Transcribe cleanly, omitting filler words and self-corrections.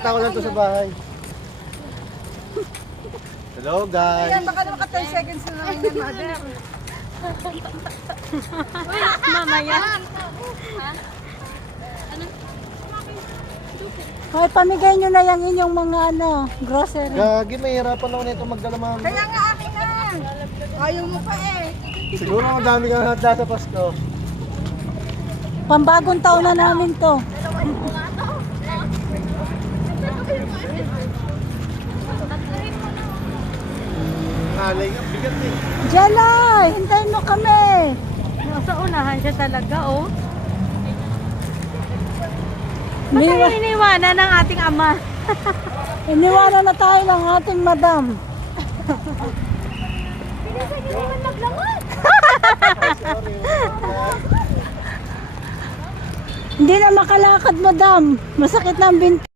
Ako lang to sa bahay. Hello guys. Ayan, baka naman 10 seconds na lang yan, mother. Mamaya. Hoy, pamigay nyo na yung inyong mga grocery. Gagi, mahirapan ako nito magdala mga. Kaya nga akin na. Ayaw mo pa eh. Siguro madami kang handa sa Pasko. Pambagong taon na namin to. Nalay nga, bigat eh. Jelay, hintayin mo kami. Nasa unahan siya talaga, oh. Ba't Iniwa- tayo iniwanan ng ating ama? Iniwanan na tayo ng ating madam. Hindi na makalakad, madam. Masakit na ang binti.